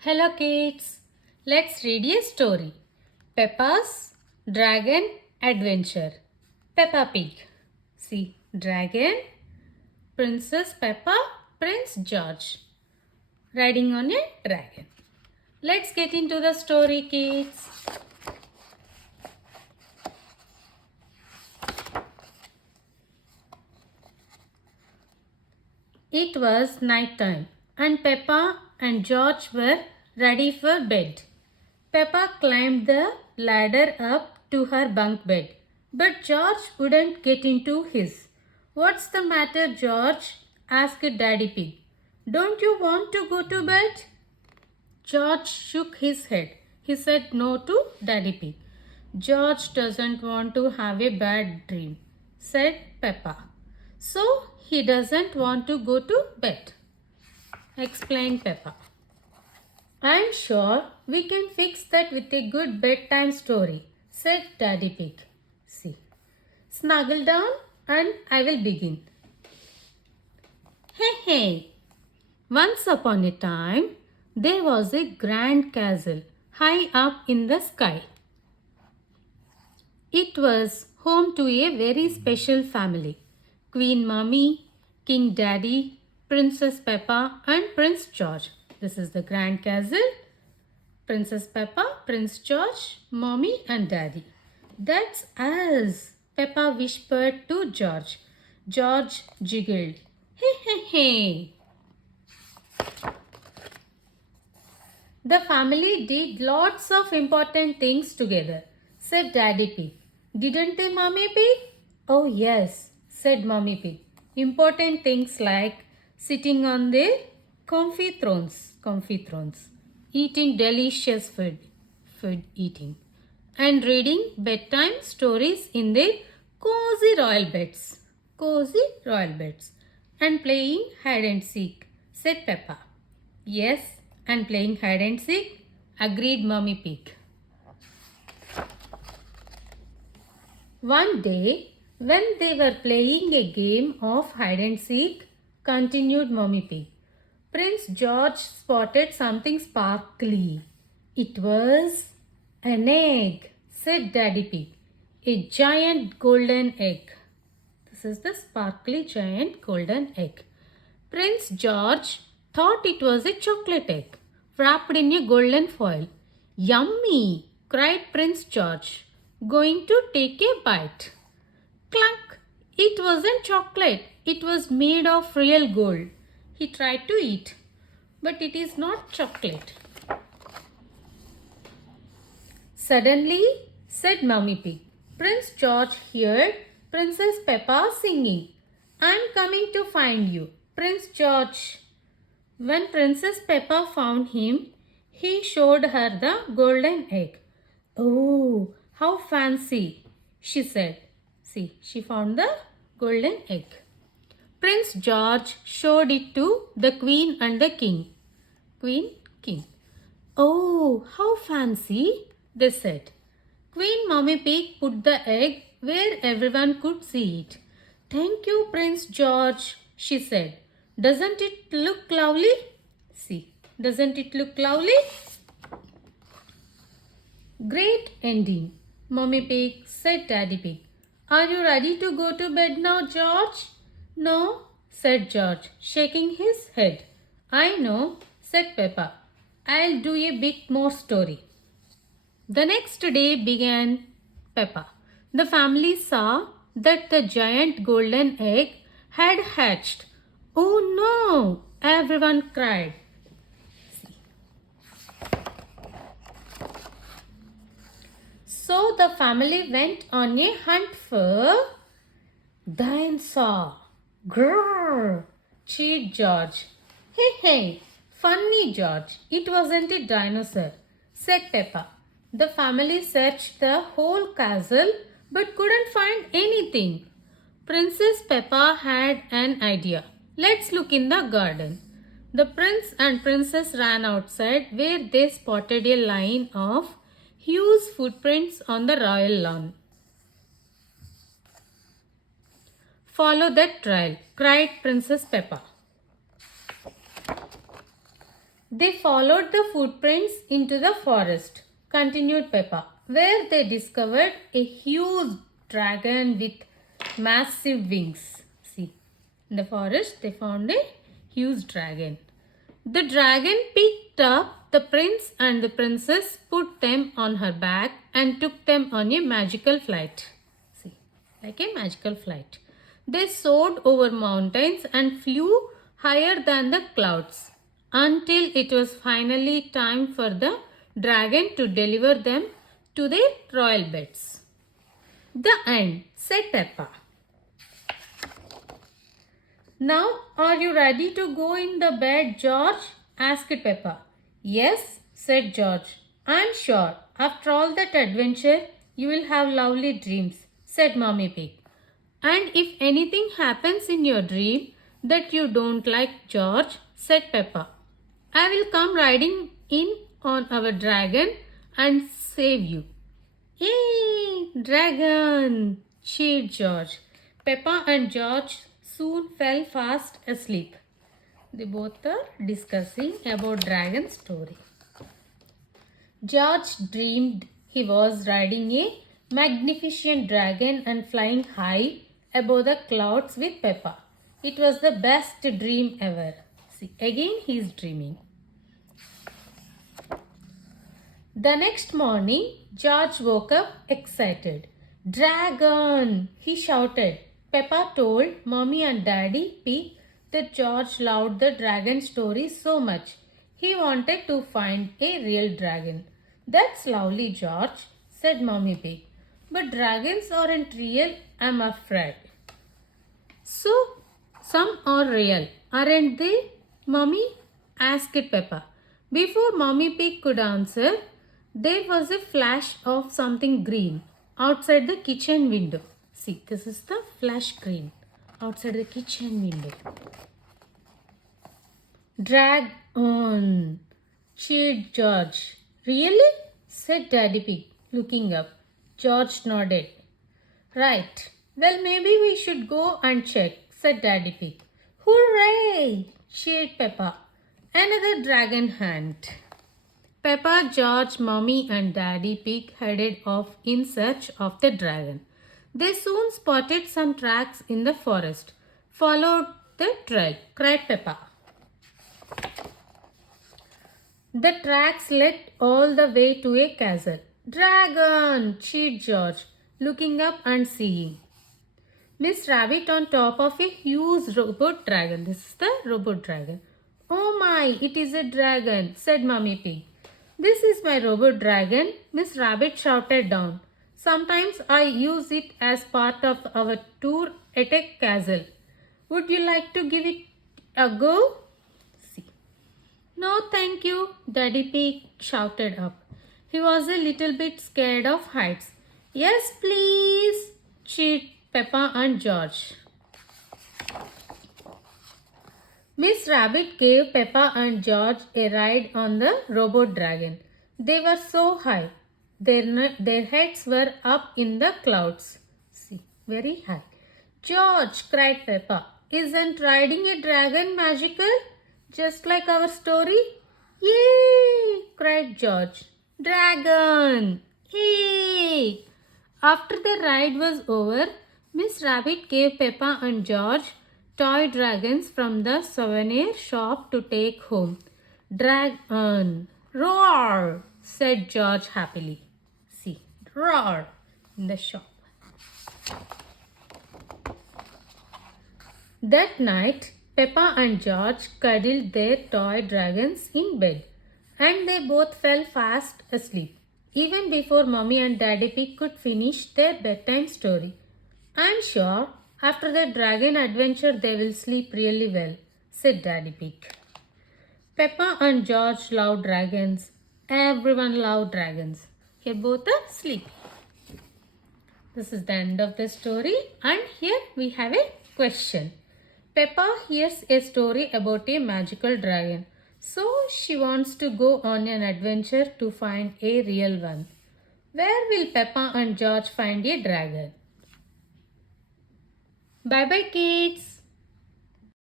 Hello kids, let's read a story. Peppa's Dragon Adventure. Peppa Pig. See, dragon, Princess Peppa, Prince George. Riding on a dragon. Let's get into the story kids. It was night time and Peppa and George were ready for bed. Peppa climbed the ladder up to her bunk bed, but George wouldn't get into his. What's the matter, George? Asked Daddy Pig. Don't you want to go to bed? George shook his head. He said no to Daddy Pig. George doesn't want to have a bad dream, said Peppa. So he doesn't want to go to bed, explained Peppa. I'm sure we can fix that with a good bedtime story, said Daddy Pig. See, snuggle down and I will begin. Hey, hey! Once upon a time, there was a grand castle high up in the sky. It was home to a very special family. Queen Mummy, King Daddy, Princess Peppa and Prince George. This is the grand castle. Princess Peppa, Prince George, Mommy and Daddy. That's us, Peppa whispered to George. George giggled. Hey, hey, hey. The family did lots of important things together, said Daddy Pig. Didn't they, Mommy Pig? Oh yes, said Mommy Pig. Important things like sitting on their comfy thrones, eating delicious food eating, and reading bedtime stories in their cozy royal beds, and playing hide and seek, said Peppa. Yes, and playing hide and seek, agreed Mommy Pig. One day, when they were playing a game of hide and seek, continued Mommy Pig, Prince George spotted something sparkly. It was an egg, said Daddy Pig. A giant golden egg. This is the sparkly giant golden egg. Prince George thought it was a chocolate egg wrapped in a golden foil. Yummy, cried Prince George, going to take a bite. Clunk! It wasn't chocolate. It was made of real gold. He tried to eat, but it is not chocolate. Suddenly, said Mummy Pig, Prince George heard Princess Peppa singing. I'm coming to find you, Prince George. When Princess Peppa found him, he showed her the golden egg. Oh, how fancy, she said. See, she found the golden egg. Prince George showed it to the Queen and the King. Queen, King. Oh, how fancy, they said. Queen Mummy Pig put the egg where everyone could see it. Thank you, Prince George, she said. Doesn't it look lovely? See, doesn't it look lovely? Great ending, Mummy Pig, said Daddy Pig. Are you ready to go to bed now, George? No, said George, shaking his head. I know, said Peppa. I'll do a bit more story. The next day began Peppa. The family saw that the giant golden egg had hatched. Oh no! Everyone cried. So the family went on a hunt for dinosaur. Grrr! Cheered George. Hey, hey! Funny, George. It wasn't a dinosaur, said Peppa. The family searched the whole castle but couldn't find anything. Princess Peppa had an idea. Let's look in the garden. The prince and princess ran outside where they spotted a line of huge footprints on the royal lawn. Follow that trail, cried Princess Peppa. They followed the footprints into the forest, continued Peppa, where they discovered a huge dragon with massive wings. See, in the forest they found a huge dragon. The dragon picked up the prince and the princess, put them on her back and took them on a magical flight. See, like a magical flight. They soared over mountains and flew higher than the clouds until it was finally time for the dragon to deliver them to their royal beds. The end, said Peppa. Now, are you ready to go in the bed, George? Asked Peppa. Yes, said George. I'm sure. After all that adventure, you will have lovely dreams, said Mommy Pig. And if anything happens in your dream that you don't like, George, said Peppa, I will come riding in on our dragon and save you. Yay! Dragon! Cheered George. Peppa and George soon fell fast asleep. They both are discussing about dragon story. George dreamed he was riding a magnificent dragon and flying high above the clouds with Peppa. It was the best dream ever. See, again he is dreaming. The next morning, George woke up excited. Dragon! He shouted. Peppa told Mommy and Daddy Pig that George loved the dragon story so much. He wanted to find a real dragon. That's lovely, George, said Mommy Pig. But dragons aren't real, I'm afraid. So, some are real, aren't they, Mommy? Asked Peppa. Before Mommy Pig could answer, there was a flash of something green outside the kitchen window. See, this is the flash green outside the kitchen window. Drag on, cheered George. Really? Said Daddy Pig, looking up. George nodded. Right. Well, maybe we should go and check, said Daddy Pig. Hooray! Cheered Peppa. Another dragon hunt. Peppa, George, Mommy and Daddy Pig headed off in search of the dragon. They soon spotted some tracks in the forest. Followed the trail, cried Peppa. The tracks led all the way to a castle. Dragon! Cheered George, looking up and seeing Miss Rabbit on top of a huge robot dragon. This is the robot dragon. Oh my, it is a dragon, said Mummy Pig. This is my robot dragon, Miss Rabbit shouted down. Sometimes I use it as part of our tour at a castle. Would you like to give it a go? See. No, thank you, Daddy Pig shouted up. He was a little bit scared of heights. Yes, please, cheered Peppa and George. Miss Rabbit gave Peppa and George a ride on the robot dragon. They were so high. Their heads were up in the clouds. See, very high. George, cried Peppa, isn't riding a dragon magical? Just like our story? Yay! Cried George. Dragon! Hey! After the ride was over, Miss Rabbit gave Peppa and George toy dragons from the souvenir shop to take home. Dragon! Roar! Said George happily. See, roar in the shop. That night, Peppa and George cuddled their toy dragons in bed, and they both fell fast asleep, even before Mommy and Daddy Pig could finish their bedtime story. I'm sure after the dragon adventure they will sleep really well, said Daddy Pig. Peppa and George love dragons. Everyone loves dragons. Here both are sleeping. This is the end of the story, and here we have a question. Peppa hears a story about a magical dragon. So she wants to go on an adventure to find a real one. Where will Peppa and George find a dragon? Bye bye kids.